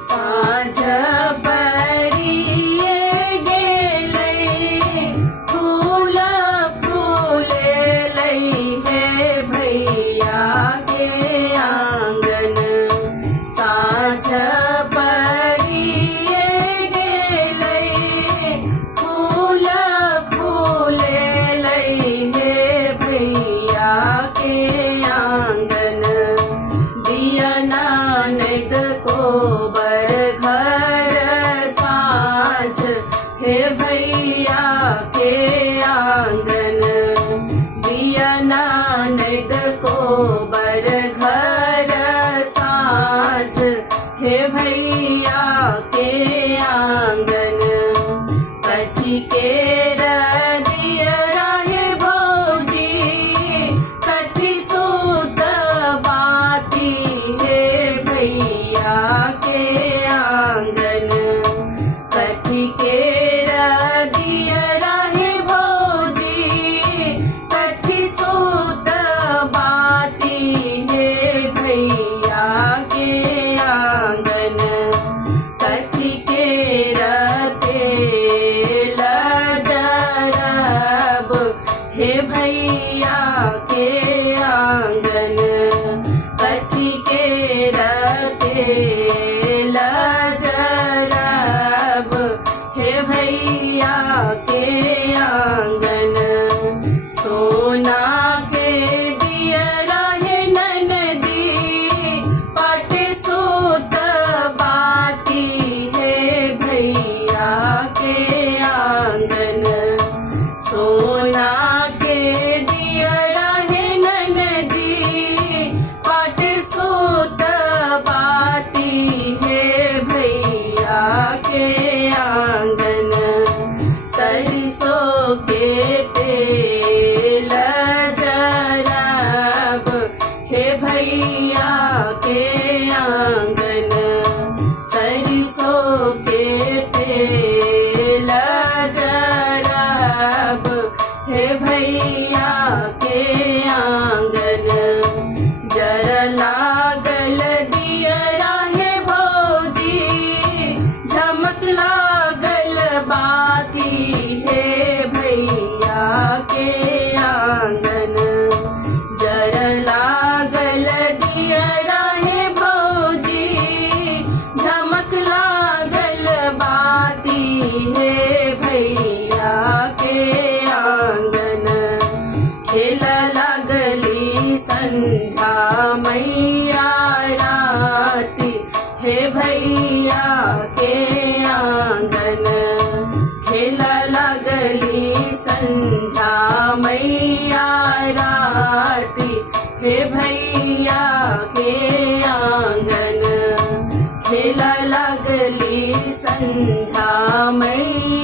साँझ परीये गेलै फूल फूलेलै हे भैया के आंगन। साँझ परीये गेलै फूल फूलेलै हे भैया के आंगन। दिया नानक कोबर घर साँझ हे भैया के आंगन। दिया नानक कोबर घर साँझ हे भैया के आंगन। कथी केर दियरा हे भौजी कथी सूत बाती हे भैया के आंगन। कथी केर दियरा हे भौजी कथी सूत बाती हे भैया के आंगन। कथी केर तेल जरब हे भैया के आंगन। कथी केर तेल जरब हे भैया के आंगन। सोना के दियरा हे ननदी पाट सूत बाती हे भैया के आंगन। सोना के दियरा हे ननदी पाट सूत बाती हे भैया के आंगन। सरसों के तेल जरब हे भैया के आंगन। सरसों के तेल जरब हे भैया के आंगन। जर लागल दियरा हे भौजी झमक लागल बाती हे भैया के आंगन। जर लागल दियरा हे भौजी झमक लागल बाती हे भैया के आंगन। खेल लागली संझा मैया राती हे भैया के आंगन। खेल लागली संझा मैया राती हे भैया के आंगन। खेल लागली संझा मैया